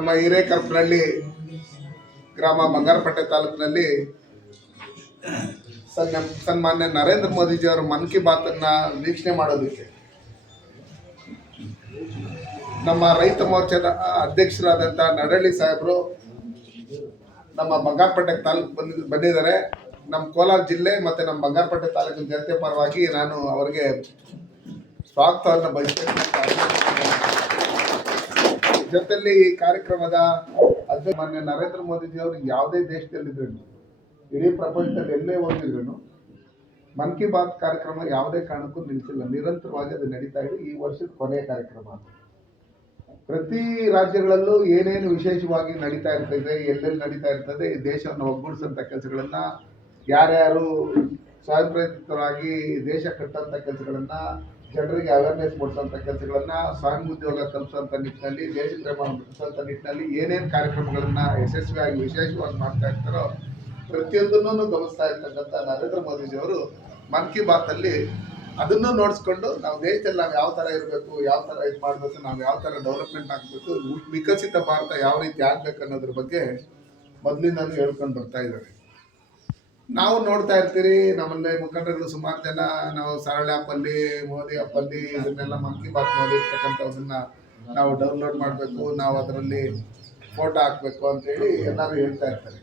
ನಮ್ಮ ಹಿರೇಕರಪನಹಳ್ಳಿ ಗ್ರಾಮ ಬಂಗಾರಪೇಟೆ ತಾಲೂಕಿನಲ್ಲಿ ಸನ್ಮಾನ್ಯ ನರೇಂದ್ರ ಮೋದಿಜಿಯವರ ಮನ್ ಕಿ ಬಾತನ್ನು ವೀಕ್ಷಣೆ ಮಾಡೋದಕ್ಕೆ ನಮ್ಮ ರೈತ ಮೋರ್ಚಾದ ಅಧ್ಯಕ್ಷರಾದಂಥ ನಡಳ್ಳಿ ಸಾಹೇಬರು ನಮ್ಮ ಬಂಗಾರಪೇಟೆ ತಾಲೂಕು ಬಂದಿದ್ದಾರೆ. ನಮ್ಮ ಕೋಲಾರ ಜಿಲ್ಲೆ ಮತ್ತು ನಮ್ಮ ಬಂಗಾರಪೇಟೆ ತಾಲೂಕಿನ ಜನತೆ ಪರವಾಗಿ ನಾನು ಅವರಿಗೆ ಸ್ವಾಗತವನ್ನು ಬಯಸ್ತೇನೆ. ಜೊತೆಯಲ್ಲಿ ಈ ಕಾರ್ಯಕ್ರಮದ ಮಾನ್ಯ ನರೇಂದ್ರ ಮೋದಿಜಿಯವರು ಯಾವುದೇ ದೇಶದಲ್ಲಿದ್ರು, ಇಡೀ ಪ್ರಪಂಚದಲ್ಲಿ ಎಲ್ಲೇ ಹೋಗಿದ್ರು ಮನ್ ಕಿ ಬಾತ್ ಕಾರ್ಯಕ್ರಮ ಯಾವುದೇ ಕಾರಣಕ್ಕೂ ನಿಲ್ಲಿಸಿಲ್ಲ. ನಿರಂತರವಾಗಿ ಅದು ನಡೀತಾ ಇದೆ. ಈ ವರ್ಷದ ಕೊನೆಯ ಕಾರ್ಯಕ್ರಮ. ಪ್ರತಿ ರಾಜ್ಯಗಳಲ್ಲೂ ಏನೇನು ವಿಶೇಷವಾಗಿ ನಡೀತಾ ಇರ್ತದೆ, ಎಲ್ಲೆಲ್ಲಿ ನಡೀತಾ ಇರ್ತದೆ, ಈ ದೇಶವನ್ನು ಒಗ್ಗೂಡಿಸೋಂಥ ಕೆಲಸಗಳನ್ನು ಯಾರ್ಯಾರು ಸ್ವಯಂ ಪ್ರೇರಿತರಾಗಿ ದೇಶ ಕಟ್ಟೋಂಥ ಕೆಲಸಗಳನ್ನು, ಜನರಿಗೆ ಅವೇರ್ನೆಸ್ ಮೂಡಿಸೋಂಥ ಕೆಲಸಗಳನ್ನು, ಸ್ವಯಂ ಉದ್ಯೋಗ ಕಲ್ಪಿಸೋಂಥ ನಿಟ್ಟಿನಲ್ಲಿ, ದೇಶ ಪ್ರೇಮ ಮೂಡಿಸೋಂಥ ನಿಟ್ಟಿನಲ್ಲಿ ಏನೇನು ಕಾರ್ಯಕ್ರಮಗಳನ್ನು ಯಶಸ್ವಿಯಾಗಿ ವಿಶೇಷವಾಗಿ ಮಾಡ್ತಾ ಇರ್ತಾರೋ ಪ್ರತಿಯೊಂದನ್ನು ಗಮನಿಸ್ತಾ ಇರ್ತಕ್ಕಂಥ ನರೇಂದ್ರ ಮೋದಿಜಿಯವರು ಮನ್ ಕಿ ಬಾತಲ್ಲಿ ಅದನ್ನು ನೋಡಿಸ್ಕೊಂಡು ನಾವು ದೇಶದಲ್ಲಿ ನಾವು ಯಾವ ಥರ ಇರಬೇಕು, ಯಾವ ಥರ ಇದು ಮಾಡಬೇಕು, ನಾವು ಯಾವ ಥರ ಡೆವಲಪ್ಮೆಂಟ್ ಆಗಬೇಕು, ವಿಕಸಿತ ಭಾರತ ಯಾವ ರೀತಿ ಆಗಬೇಕು ಅನ್ನೋದ್ರ ಬಗ್ಗೆ ಮೊದಲಿಂದಲೂ ಹೇಳ್ಕೊಂಡು ಬರ್ತಾ ಇದ್ದಾರೆ. ನಾವು ನೋಡ್ತಾ ಇರ್ತೀರಿ, ನಮ್ಮಲ್ಲಿ ಮುಖಂಡರುಗಳು ಸುಮಾರು ಜನ ನಾವು ಸರಳ ಆ್ಯಪಲ್ಲಿ, ಮೋದಿ ಆ್ಯಪಲ್ಲಿ ಇದನ್ನೆಲ್ಲ ಮನ್ ಕಿ ಬಾತ್ ನೋಡಿರ್ತಕ್ಕಂಥದ್ದನ್ನ ನಾವು ಡೌನ್ಲೋಡ್ ಮಾಡಬೇಕು, ನಾವು ಅದರಲ್ಲಿ ಫೋಟೋ ಹಾಕಬೇಕು ಅಂತೇಳಿ ಎಲ್ಲರೂ ಹೇಳ್ತಾ ಇರ್ತಾರೆ.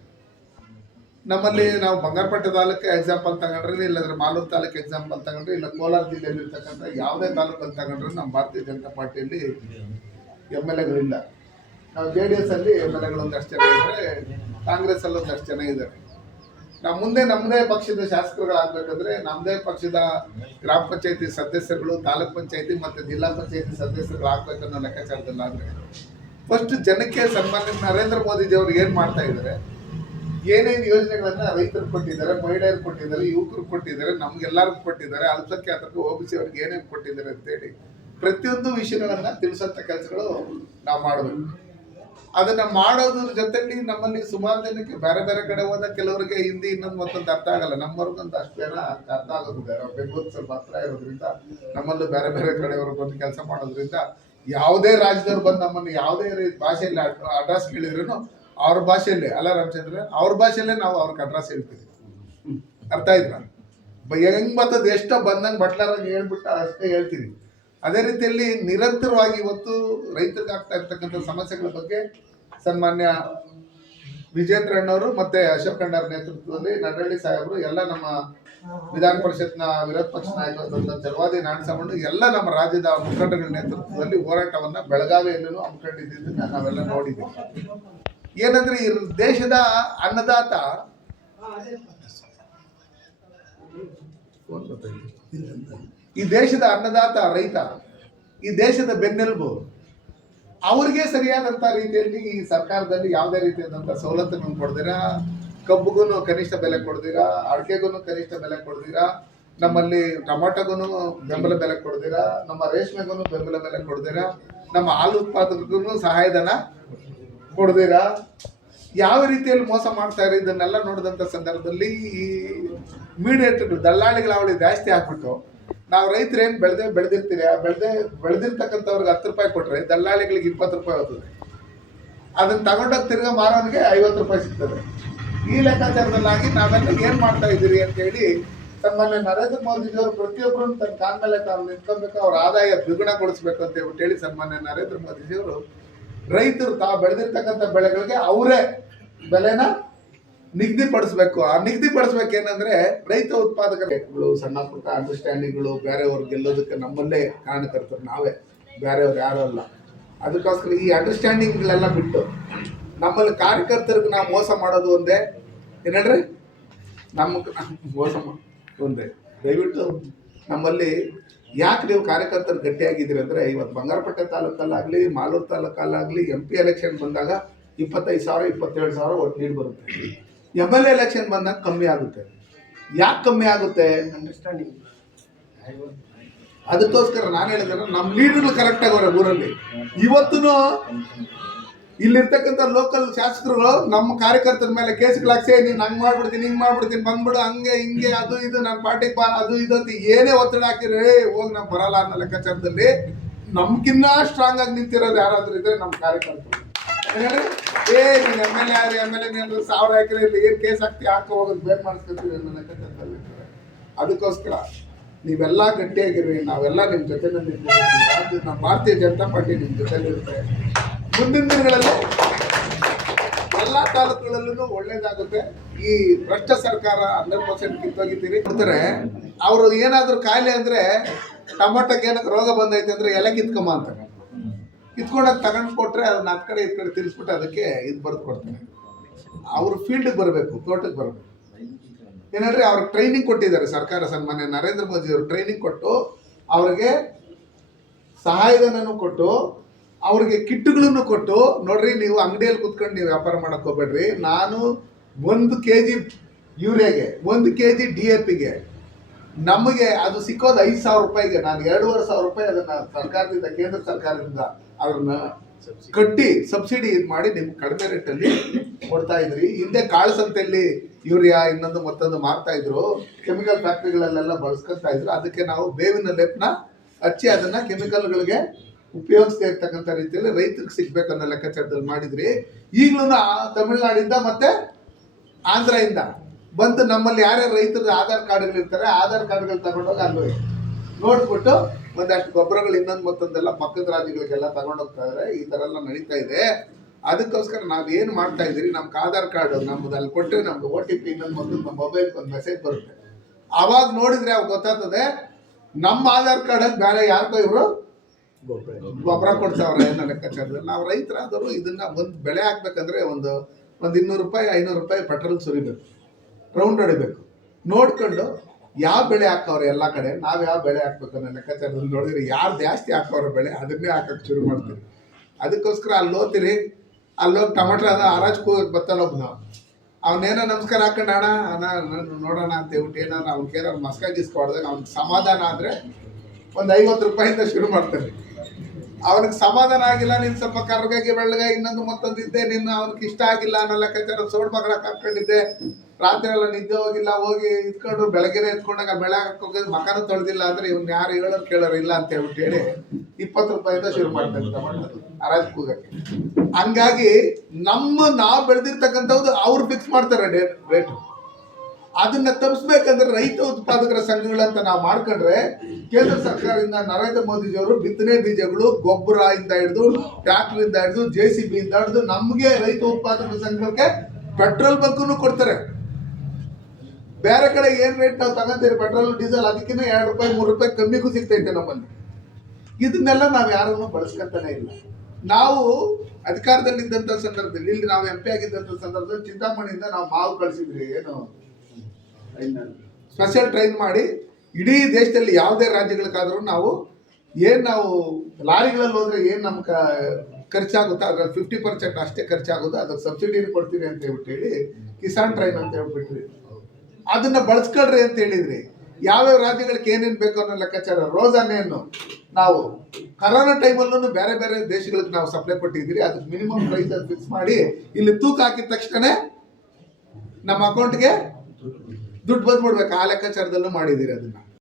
ನಮ್ಮಲ್ಲಿ ನಾವು ಬಂಗಾರಪೇಟೆ ತಾಲೂಕು ಎಕ್ಸಾಂಪಲ್ ತಗೊಂಡ್ರೆ, ಇಲ್ಲಾಂದ್ರೆ ಮಾಲೂರು ತಾಲೂಕು ಎಕ್ಸಾಂಪಲ್ ತಗೊಂಡ್ರೆ, ಇಲ್ಲ ಕೋಲಾರ ಜಿಲ್ಲೆಯಲ್ಲಿ ಇರ್ತಕ್ಕಂಥ ಯಾವುದೇ ತಾಲೂಕಲ್ಲಿ ತಗೊಂಡ್ರೆ ನಮ್ಮ ಭಾರತೀಯ ಜನತಾ ಪಾರ್ಟಿಯಲ್ಲಿ MLAಗಳಿಲ್ಲ. ನಾವು JDS ಅಲ್ಲಿ MLAಗಳು ಒಂದಷ್ಟು ಜನ ಇದ್ದಾರೆ, ಕಾಂಗ್ರೆಸ್ ಅಲ್ಲಿ ಒಂದಷ್ಟು ಜನ ಇದ್ದಾರೆ. ನಾವು ಮುಂದೆ ನಮ್ಮದೇ ಪಕ್ಷದ ಶಾಸಕರುಗಳಾಗಬೇಕಂದ್ರೆ ನಮ್ಮದೇ ಪಕ್ಷದ ಗ್ರಾಮ ಪಂಚಾಯತಿ ಸದಸ್ಯರುಗಳು, ತಾಲೂಕ್ ಪಂಚಾಯತಿ ಮತ್ತು ಜಿಲ್ಲಾ ಪಂಚಾಯತಿ ಸದಸ್ಯರುಗಳಾಗಬೇಕನ್ನೋ ಲೆಕ್ಕಾಚಾರದಲ್ಲಿ ಆದರೆ ಫಸ್ಟ್ ಜನಕ್ಕೆ ಸನ್ಮಾನ್ಯ ನರೇಂದ್ರ ಮೋದಿಜಿಯವರು ಏನು ಮಾಡ್ತಾ ಇದ್ದಾರೆ, ಏನೇನು ಯೋಜನೆಗಳನ್ನ ರೈತರು ಕೊಟ್ಟಿದ್ದಾರೆ, ಮಹಿಳೆಯರು ಕೊಟ್ಟಿದ್ದಾರೆ, ಯುವಕರು ಕೊಟ್ಟಿದ್ದಾರೆ, ನಮ್ಗೆಲ್ಲರಿಗೂ ಕೊಟ್ಟಿದ್ದಾರೆ, ಅಲ್ಪಸಂಖ್ಯಾತರಿಗೆ OBC ಅವ್ರಿಗೆ ಏನೇನು ಕೊಟ್ಟಿದ್ದಾರೆ ಅಂತೇಳಿ ಪ್ರತಿಯೊಂದು ವಿಷಯಗಳನ್ನ ತಿಳಿಸೋಂಥ ಕೆಲಸಗಳು ನಾವು ಮಾಡಬೇಕು. ಅದನ್ನ ಮಾಡೋದ್ರ ಜೊತೆಲಿ ನಮ್ಮಲ್ಲಿ ಸುಮಾರು ಜನಕ್ಕೆ ಬೇರೆ ಬೇರೆ ಕಡೆ ಹೋದ ಕೆಲವರಿಗೆ ಹಿಂದಿ ಇನ್ನೊಂದು ಮತ್ತೊಂದು ಅರ್ಥ ಆಗಲ್ಲ. ನಮ್ಮವ್ರಿಗೊಂದು ಅಷ್ಟು ಜನ ಅರ್ಥ ಆಗೋದಿದೆ. ನಾವು ಬೆಂಗಳೂರು ಸ್ವಲ್ಪ ಹತ್ರ ಇರೋದ್ರಿಂದ ನಮ್ಮಲ್ಲೂ ಬೇರೆ ಬೇರೆ ಕಡೆಯವರು ಬಂದು ಕೆಲಸ ಮಾಡೋದ್ರಿಂದ ಯಾವುದೇ ರಾಜ್ಯದವ್ರು ಬಂದು ನಮ್ಮನ್ನು ಯಾವುದೇ ಭಾಷೆಯಲ್ಲಿ ಅಡ್ರೆಸ್ ಕೇಳಿದ್ರು ಅವ್ರ ಭಾಷೆಯಲ್ಲೇ, ಅಲ್ಲ ರಾಮಚಂದ್ರ, ಅವ್ರ ಭಾಷೆಯಲ್ಲೇ ನಾವು ಅವ್ರಿಗೆ ಅಡ್ರೆಸ್ ಹೇಳ್ತೀವಿ. ಅರ್ಥ ಆಯ್ತಾ? ಹೆಂಗ್ ಬರ್ತದೆ, ಎಷ್ಟೋ ಬಂದಂಗೆ ಬಟ್ಲಾರಂಗೆ ಹೇಳ್ಬಿಟ್ಟು ಅಷ್ಟೇ ಹೇಳ್ತೀವಿ. ಅದೇ ರೀತಿಯಲ್ಲಿ ನಿರಂತರವಾಗಿ ಇವತ್ತು ರೈತರಿಗೆ ಆಗ್ತಾ ಇರ್ತಕ್ಕಂಥ ಸಮಸ್ಯೆಗಳ ಬಗ್ಗೆ ಸನ್ಮಾನ್ಯ ವಿಜೇಂದ್ರ ಅಣ್ಣವರು ಮತ್ತೆ ಅಶೋಕ್ ಅಣ್ಣವ್ರ ನೇತೃತ್ವದಲ್ಲಿ ನಡಳ್ಳಿ ಸಾಹೇಬರು ಎಲ್ಲ ನಮ್ಮ ವಿಧಾನ ಪರಿಷತ್ನ ವಿರೋಧ ಪಕ್ಷ ನಾಯಕರಾದಂಥ ಚಲವಾದಿ ನಾರಾಯಣಸ್ವಾಮಿ ಎಲ್ಲ ನಮ್ಮ ರಾಜ್ಯದ ಮುಖಂಡಗಳ ನೇತೃತ್ವದಲ್ಲಿ ಹೋರಾಟವನ್ನ ಬೆಳಗಾವಿಯಲ್ಲೂ ಹಮ್ಮಿಕೊಂಡಿದ್ದನ್ನ ನಾವೆಲ್ಲ ನೋಡಿದ್ದೀವಿ. ಏನಂದ್ರೆ ಈ ದೇಶದ ಅನ್ನದಾತ, ಈ ದೇಶದ ಅನ್ನದಾತ ರೈತ, ಈ ದೇಶದ ಬೆನ್ನೆಲುಬು, ಅವ್ರಿಗೆ ಸರಿಯಾದಂಥ ರೀತಿಯಲ್ಲಿ ಈ ಸರ್ಕಾರದಲ್ಲಿ ಯಾವುದೇ ರೀತಿಯಾದಂಥ ಸವಲತ್ತುಗಳನ್ನು ಕೊಡ್ದಿರಾ, ಕಬ್ಬುಗೂ ಕನಿಷ್ಠ ಬೆಲೆ ಕೊಡ್ದಿರಾ, ಅಡಿಕೆಗೂ ಕನಿಷ್ಠ ಬೆಲೆ ಕೊಡ್ದಿರಾ, ನಮ್ಮಲ್ಲಿ ಟೊಮಾಟೋಗೂ ಬೆಂಬಲ ಬೆಲೆ ಕೊಡ್ದಿರಾ, ನಮ್ಮ ರೇಷ್ಮೆಗೂ ಬೆಂಬಲ ಬೆಲೆ ಕೊಡ್ದಿರಾ, ನಮ್ಮ ಹಾಲು ಉತ್ಪಾದಕರಿಗೂ ಸಹಾಯಧನ ಕೊಡ್ದಿರಾ, ಯಾವ ರೀತಿಯಲ್ಲಿ ಮೋಸ ಮಾಡ್ತಾ ಇರೋ ಇದನ್ನೆಲ್ಲ ನೋಡಿದಂಥ ಸಂದರ್ಭದಲ್ಲಿ ಈ ಮೀಡಿಯೇಟರ್ಗಳು, ದಲ್ಲಾಳಿಗಳ ಅವಳಿ ಜಾಸ್ತಿ ಆಗ್ಬಿಟ್ಟು ನಾವು ರೈತರು ಏನು ಬೆಳೆದಿರ್ತೀರಿ, ಬೆಳೆದಿರ್ತಕ್ಕಂಥವ್ರಿಗೆ 10 ರೂಪಾಯಿ ಕೊಟ್ಟರೆ ದಲ್ಲಾಳಿಗಳಿಗೆ 20 ರೂಪಾಯಿ ಹೋಗ್ತದೆ. ಅದನ್ನು ತಗೊಂಡೋಗಿ ತಿರ್ಗಾ ಮಾರೋನಿಗೆ 50 ರೂಪಾಯಿ ಸಿಗ್ತದೆ. ಈ ಲೆಕ್ಕಾಚಾರದಲ್ಲಾಗಿ ನಾವೆಲ್ಲ ಏನು ಮಾಡ್ತಾ ಇದ್ದೀರಿ ಅಂತೇಳಿ ಸನ್ಮಾನ್ಯ ನರೇಂದ್ರ ಮೋದಿಜಿಯವರು ಪ್ರತಿಯೊಬ್ಬರು ತನ್ನ ಕಾಲ ಮೇಲೆ ತಾನು ನಿಂತ್ಕೊಬೇಕು, ಅವ್ರ ಆದಾಯ ದ್ವಿಗುಣಗೊಳಿಸ್ಬೇಕು ಅಂತ ಹೇಳ್ಬಿಟ್ಟು ಸನ್ಮಾನ್ಯ ನರೇಂದ್ರ ಮೋದಿಜಿಯವರು ರೈತರು ತಾವು ಬೆಳೆದಿರ್ತಕ್ಕಂಥ ಬೆಳೆಗಳಿಗೆ ಅವರೇ ಬೆಲೆನ ನಿಗದಿಪಡಿಸ್ಬೇಕು. ಆ ನಿಗದಿಪಡಿಸ್ಬೇಕೇನಂದ್ರೆ ರೈತ ಉತ್ಪಾದಕರು ಸಣ್ಣ ಪುಟ್ಟ ಅಂಡರ್ಸ್ಟ್ಯಾಂಡಿಂಗ್ಗಳು, ಬೇರೆಯವ್ರು ಗೆಲ್ಲೋದಕ್ಕೆ ನಮ್ಮಲ್ಲೇ ಕಾರಣಕರ್ತರು ನಾವೇ, ಬೇರೆಯವ್ರು ಯಾರು ಅಲ್ಲ. ಅದಕ್ಕೋಸ್ಕರ ಈ ಅಂಡರ್ಸ್ಟ್ಯಾಂಡಿಂಗ್ಗಳೆಲ್ಲ ಬಿಟ್ಟು ನಮ್ಮಲ್ಲಿ ಕಾರ್ಯಕರ್ತರಿಗೆ ನಾವು ಮೋಸ ಮಾಡೋದು ಒಂದೇ, ಏನೇಳ್ರಿ, ನಮಗೆ ಮೋಸ ಒಂದೇ. ದಯವಿಟ್ಟು ನಮ್ಮಲ್ಲಿ ಯಾಕೆ ನೀವು ಕಾರ್ಯಕರ್ತರು ಗಟ್ಟಿಯಾಗಿದ್ದೀರಿ ಅಂದರೆ, ಇವತ್ತು ಬಂಗಾರಪೇಟೆ ತಾಲೂಕಲ್ಲಾಗಲಿ, ಮಾಲೂರು ತಾಲೂಕಲ್ಲಾಗಲಿ MP ಎಲೆಕ್ಷನ್ ಬಂದಾಗ 25,000 27,000 ಒಟ್ಟು ನೀಡಿ ಬರುತ್ತೆ. MLA ಎಲೆಕ್ಷನ್ ಬಂದಾಗ ಕಮ್ಮಿ ಆಗುತ್ತೆ. ಯಾಕೆ ಕಮ್ಮಿ ಆಗುತ್ತೆ? ಅಂಡರ್ಸ್ಟ್ಯಾಂಡಿಂಗ್. ಅದಕ್ಕೋಸ್ಕರ ನಾನು ಹೇಳಿದ್ರೆ ನಮ್ಮ ಲೀಡರ್ಗಳು ಕರೆಕ್ಟಾಗಿ ಅವರ ಊರಲ್ಲಿ ಇವತ್ತು ಇಲ್ಲಿರ್ತಕ್ಕಂಥ ಲೋಕಲ್ ಶಾಸಕರುಗಳು ನಮ್ಮ ಕಾರ್ಯಕರ್ತರ ಮೇಲೆ ಕೇಸ್ಗಳಾಕ್ಸಿ, ನೀನು ಹಂಗೆ ಮಾಡ್ಬಿಡ್ತೀನಿ, ಹಿಂಗೆ ಮಾಡ್ಬಿಡ್ತೀನಿ, ಬಂದ್ಬಿಡು, ಹಂಗೆ ಹಿಂಗೆ ಅದು ಇದು ನನ್ನ ಪಾರ್ಟಿಗೆ ಬಾ, ಅದು ಇದು ಅಂತ ಏನೇ ಒತ್ತಡ ಹಾಕಿದ್ರೆ ಹೋಗಿ ನಾವು ಬರಲ್ಲ ಅನ್ನೋ ಲೆಕ್ಕಾಚಾರದಲ್ಲಿ ನಮ್ಗಿನ್ನ ಸ್ಟ್ರಾಂಗ್ ಆಗಿ ನಿಂತಿರೋದು ಯಾರಾದ್ರೂ ಇದ್ರೆ ನಮ್ಮ ಕಾರ್ಯಕರ್ತರು. ಏ ನೀನು ಎಮ್ ಎಲ್ ಎ 1000 ಎಕರೆ ಇರಲಿ, ಏನು ಕೇಸ್ ಹಾಕ್ತಿ ಹಾಕೋ ಹೋಗೋದು ಬೇರೆ ಮಾಡಿಸ್ಕೊತೀವಿ ಅನ್ನೋ ಲೆಕ್ಕಾಚಾರದಲ್ಲಿ. ಅದಕ್ಕೋಸ್ಕರ ನೀವೆಲ್ಲ ಗಟ್ಟಿಯಾಗಿರಿ, ನಾವೆಲ್ಲ ನಿಮ್ಮ ಜೊತೆನಲ್ಲಿ ಇದ್ದೀವಿ. ನಮ್ಮ ಭಾರತೀಯ ಜನತಾ ಪಾರ್ಟಿ ನಿಮ್ಮ ಜೊತೆಲಿರುತ್ತೆ. ಮುಂದಿನ ದಿನಗಳಲ್ಲಿ ಎಲ್ಲ ತಾಲೂಕುಗಳಲ್ಲೂ ಒಳ್ಳೇದಾಗುತ್ತೆ. ಈ ಭ್ರಷ್ಟ ಸರ್ಕಾರ 100% ಕಿತ್ತೋಗಿದ್ದೀರಿ ಅಂತಾರೆ. ಅವರು ಏನಾದರೂ ಕಾಯಿಲೆ ಅಂದರೆ ಟೊಮೊಟೊಗೆ ಏನಕ್ಕೆ ರೋಗ ಬಂದೈತೆ ಅಂದರೆ ಎಲೆ ಕಿತ್ಕೊಂಬ ಅಂತಾರೆ. ಕಿತ್ಕೊಂಡಾಗ ತಗೊಂಡು ಕೊಟ್ಟರೆ ಅದನ್ನ ಹತ್ತು ಕಡೆ ಇದು ಕಡೆ ತಿರ್ಸ್ಬಿಟ್ಟು ಅದಕ್ಕೆ ಇದು ಬರೆದು ಕೊಡ್ತಾರೆ. ಅವರು ಫೀಲ್ಡ್ಗೆ ಬರಬೇಕು, ತೋಟಕ್ಕೆ ಬರಬೇಕು. ಏನಂದರೆ ಅವ್ರಿಗೆ ಟ್ರೈನಿಂಗ್ ಕೊಟ್ಟಿದ್ದಾರೆ ಸರ್ಕಾರ. ಸನ್ಮಾನ್ಯ ನರೇಂದ್ರ ಮೋದಿ ಅವರು ಟ್ರೈನಿಂಗ್ ಕೊಟ್ಟು ಅವ್ರಿಗೆ ಸಹಾಯಧನನೂ ಕೊಟ್ಟು ಅವ್ರಿಗೆ ಕಿಟ್ಗಳನ್ನು ಕೊಟ್ಟು, ನೋಡ್ರಿ ನೀವು ಅಂಗಡಿಯಲ್ಲಿ ಕುತ್ಕೊಂಡು ನೀವು ವ್ಯಾಪಾರ ಮಾಡಕ್ಕೆ ಹೋಗ್ಬೇಡ್ರಿ, ನಾನು 1 kg ಯೂರಿಯಾಗೆ 1 kg DAPಗೆ ನಮಗೆ ಅದು ಸಿಕ್ಕೋದು 5,000 ರೂಪಾಯಿಗೆ. ನಾನು 2,500 ರೂಪಾಯಿ ಅದನ್ನ ಸರ್ಕಾರದಿಂದ, ಕೇಂದ್ರ ಸರ್ಕಾರದಿಂದ ಅದನ್ನ ಕಟ್ಟಿ ಸಬ್ಸಿಡಿ ಇದು ಮಾಡಿ ನಿಮ್ಗೆ ಕಡಿಮೆ ರೇಟಲ್ಲಿ ಕೊಡ್ತಾ ಇದ್ರಿ. ಹಿಂದೆ ಕಾಳು ಸಂತೆಯಲ್ಲಿ ಯೂರಿಯಾ ಇನ್ನೊಂದು ಮತ್ತೊಂದು ಮಾರ್ತಾ ಇದ್ರು, ಕೆಮಿಕಲ್ ಫ್ಯಾಕ್ಟ್ರಿಗಳಲ್ಲೆಲ್ಲ ಬಳಸ್ಕೊತಾ ಇದ್ರು. ಅದಕ್ಕೆ ನಾವು ಬೇವಿನ ಲೇಪನ ಹಚ್ಚಿ ಅದನ್ನ ಕೆಮಿಕಲ್ಗಳಿಗೆ ಉಪಯೋಗಿಸ್ತಾ ಇರ್ತಕ್ಕಂಥ ರೀತಿಯಲ್ಲಿ ರೈತರಿಗೆ ಸಿಗ್ಬೇಕನ್ನೋ ಲೆಕ್ಕಾಚಾರದಲ್ಲಿ ಮಾಡಿದ್ರಿ. ಈಗಲೂ ತಮಿಳ್ನಾಡಿಂದ ಮತ್ತೆ ಆಂಧ್ರದಿಂದ ಬಂತು. ನಮ್ಮಲ್ಲಿ ಯಾರ್ಯಾರು ರೈತರ ಆಧಾರ್ ಕಾರ್ಡ್ಗಳಿರ್ತಾರೆ, ಆಧಾರ್ ಕಾರ್ಡ್ಗಳು ತಗೊಂಡೋಗಿ ಅಲ್ಲಿ ನೋಡ್ಬಿಟ್ಟು ಒಂದಷ್ಟು ಗೊಬ್ಬರಗಳು ಇನ್ನೊಂದು ಮತ್ತೊಂದೆಲ್ಲ ಪಕ್ಕದ ರಾಜ್ಯಗಳಿಗೆಲ್ಲ ತಗೊಂಡೋಗ್ತಾ ಇದ್ದಾರೆ. ಈ ಥರ ಎಲ್ಲ ನಡೀತಾ ಇದೆ. ಅದಕ್ಕೋಸ್ಕರ ನಾವೇನು ಮಾಡ್ತಾ ಇದ್ದೀರಿ, ನಮ್ಗೆ ಆಧಾರ್ ಕಾರ್ಡ್ ನಮ್ದು ಅಲ್ಲಿ ಕೊಟ್ಟರೆ ನಮ್ಗೆ OTP ಇನ್ನೊಂದು ಮತ್ತೊಂದು ನಮ್ಮ ಮೊಬೈಲ್ಗೆ ಒಂದು ಮೆಸೇಜ್ ಬರುತ್ತೆ. ಆವಾಗ ನೋಡಿದ್ರೆ ಅವಾಗ ಗೊತ್ತಾಗ್ತದೆ ನಮ್ಮ ಆಧಾರ್ ಕಾರ್ಡಲ್ಲಿ ಬೇರೆ ಯಾರಿಗೋ ಇವರು ಗೊಬ್ಬರ ಕೊಡ್ತಾವ್ರೆ ಅನ್ನೋ ಲೆಕ್ಕಾಚಾರದಲ್ಲಿ. ನಾವು ರೈತರಾದವರು ಇದನ್ನ ಒಂದು ಬೆಳೆ ಹಾಕ್ಬೇಕಂದ್ರೆ ಒಂದು 200 ರೂಪಾಯಿ 500 ರೂಪಾಯಿ ಪೆಟ್ರೋಲ್ ಸುರಿಬೇಕು, ರೌಂಡ್ ಹೊಡಿಬೇಕು. ನೋಡ್ಕೊಂಡು ಯಾವ ಬೆಳೆ ಹಾಕವ್ರೆ ಎಲ್ಲ ಕಡೆ, ನಾವು ಯಾವ ಬೆಳೆ ಹಾಕ್ಬೇಕು ಅನ್ನೋ ಲೆಕ್ಕಾಚಾರದಲ್ಲಿ ನೋಡಿದ್ರೆ ಯಾರು ಜಾಸ್ತಿ ಹಾಕೋರ ಬೆಳೆ ಅದನ್ನೇ ಹಾಕಕ್ಕೆ ಶುರು ಮಾಡ್ತೀವಿ. ಅದಕ್ಕೋಸ್ಕರ ಅಲ್ಲಿ ಹೋಗ್ತೀರಿ, ಅಲ್ಲೋಗಿ ಟೊಮೆಟೊ ಅದ ಹರಾಜ್ ಕೂಗಕ್ಕೆ ಬತ್ತಲ್ಲ ಒಬ್ಬನು, ಅವನೇನೋ ನಮಸ್ಕಾರ ಹಾಕೊಂಡು ಅಣ್ಣ ನೋಡೋಣ ಅಂತ ಹೇಳ್ಬಿಟ್ಟು ಏನಾರ ಅವ್ನಿಗೇನಾರು ಮಸ್ಕ ಗಿಸ್ಕೊಡ್ದಾಗ ಅವ್ನಿಗೆ ಸಮಾಧಾನ ಆದರೆ ಒಂದು 50 ರೂಪಾಯಿಂದ ಶುರು ಮಾಡ್ತಾನೆ. ಅವನಿಗೆ ಸಮಾಧಾನ ಆಗಿಲ್ಲ, ನೀನು ಸ್ವಲ್ಪ ಕರ್ಗಾಗಿ ಬೆಳ್ಳಗೆ ಇನ್ನೊಂದು ಮತ್ತೊಂದು ಇದ್ದೆ, ನಿನ್ನ ಅವ್ನಿಗೆ ಇಷ್ಟ ಆಗಿಲ್ಲ ಅನ್ನೋ ಲೆಕ್ಕಾಚಾರ ಸೋಡ್ ಮಗಳ ಹಾಕೊಂಡಿದ್ದೆ, ರಾತ್ರಿ ಎಲ್ಲ ನಿದ್ದೆ ಹೋಗಿಲ್ಲ, ಹೋಗಿ ಇದ್ಕೊಂಡು ಬೆಳಗ್ಗೆನೆ ಎತ್ಕೊಂಡಾಗ ಬೆಳೆ ಹಾಕೋಗಿದ್ದು ಮಕನ ತೊಳೆದಿಲ್ಲ ಅಂದ್ರೆ ಇವ್ನು ಯಾರು ಹೇಳೋರು ಕೇಳೋರು ಇಲ್ಲ ಅಂತ ಹೇಳ್ಬಿಟ್ಟು ಹೇಳಿ 20 ರೂಪಾಯಿಂದ ಶುರು ಮಾಡ್ತಾರೆ ಟೊಮೆಟೊ ಹರಾಜ್ ಕೂಗಕ್ಕೆ. ಹಂಗಾಗಿ ನಾವು ಬೆಳೆದಿರ್ತಕ್ಕಂಥದ್ದು ಅವ್ರು ಫಿಕ್ಸ್ ಮಾಡ್ತಾರೆ ರೇಟ್. ಅದನ್ನ ತಪ್ಪಿಸ್ಬೇಕಂದ್ರೆ ರೈತ ಉತ್ಪಾದಕರ ಸಂಘಗಳಂತ ನಾವು ಮಾಡ್ಕೊಂಡ್ರೆ ಕೇಂದ್ರ ಸರ್ಕಾರದಿಂದ ನರೇಂದ್ರ ಮೋದಿಜಿಯವರು ಬಿತ್ತನೆ ಬೀಜಗಳು, ಗೊಬ್ಬರ ಇಂದ ಹಿಡಿದು ಟ್ರ್ಯಾಕ್ಟರ್ ಇಂದ ಹಿಡಿದು JCB ಇಂದ ಹಿಡಿದು ನಮಗೆ ರೈತ ಉತ್ಪಾದಕರ ಸಂಘಕ್ಕೆ ಪೆಟ್ರೋಲ್ ಬಂಕನ್ನು ಕೊಡ್ತಾರೆ. ಬೇರೆ ಕಡೆ ಏನ್ ರೇಟ್ ನಾವು ತಗೊಂತೀರಿ ಪೆಟ್ರೋಲ್ ಡೀಸೆಲ್ ಅದಕ್ಕಿಂತ 2 ರೂಪಾಯಿ 3 ರೂಪಾಯಿ ಕಮ್ಮಿಗೂ ಸಿಗ್ತೈತೆ ನಮ್ಮಲ್ಲಿ. ಇದನ್ನೆಲ್ಲ ನಾವು ಯಾರನ್ನು ಬಳಸ್ಕೊಂತಾನೆ ಇಲ್ಲ. ನಾವು ಅಧಿಕಾರದಲ್ಲಿದ್ದಂಥ ಸಂದರ್ಭದಲ್ಲಿ, ಇಲ್ಲಿ ನಾವು MP ಆಗಿದ್ದಂಥ ಸಂದರ್ಭದಲ್ಲಿ ಚಿಂತಾಮಣಿಯಿಂದ ನಾವು ಮಾವು ಕಳಿಸಿದ್ರಿ, ಏನು ಸ್ಪೆಷಲ್ ಟ್ರೈನ್ ಮಾಡಿ ಇಡೀ ದೇಶದಲ್ಲಿ ಯಾವುದೇ ರಾಜ್ಯಗಳಿಗಾದ್ರೂ ನಾವು ಲಾರಿಗಳಲ್ಲಿ ಹೋದ್ರೆ ಏನು ನಮ್ಗೆ ಖರ್ಚಾಗುತ್ತೋ ಅದ್ರಲ್ಲಿ 50% ಅಷ್ಟೇ ಖರ್ಚಾಗೋದು, ಅದ್ರ ಸಬ್ಸಿಡಿ ಕೊಡ್ತೀವಿ ಅಂತ ಹೇಳ್ಬಿಟ್ಟು ಹೇಳಿ ಕಿಸಾನ್ ಟ್ರೈನ್ ಅಂತ ಹೇಳ್ಬಿಟ್ರಿ. ಅದನ್ನ ಬಳಸ್ಕೊಳ್ರಿ ಅಂತ ಹೇಳಿದ್ರಿ. ಯಾವ್ಯಾವ ರಾಜ್ಯಗಳಿಗೆ ಏನೇನು ಬೇಕು ಅನ್ನೋ ಲೆಕ್ಕಾಚಾರ ರೋಜಾನೆಯನ್ನು ನಾವು ಕರೋನಾ ಟೈಮಲ್ಲೂ ಬೇರೆ ಬೇರೆ ದೇಶಗಳಿಗೆ ನಾವು ಸಪ್ಲೈ ಕೊಟ್ಟಿದ್ದೀರಿ. ಅದಕ್ಕೆ ಮಿನಿಮಮ್ ಪ್ರೈಸ್ ಅದು ಫಿಕ್ಸ್ ಮಾಡಿ ಇಲ್ಲಿ ತೂಕ ಹಾಕಿದ ತಕ್ಷಣ ನಮ್ಮ ಅಕೌಂಟ್ಗೆ ದುಡ್ಡು ಬಂದ್ಬಿಡ್ಬೇಕು. ಆ ಲೆಕ್ಕಾಚಾರದಲ್ಲೂ ಮಾಡಿದ್ದೀರಿ ಅದನ್ನ.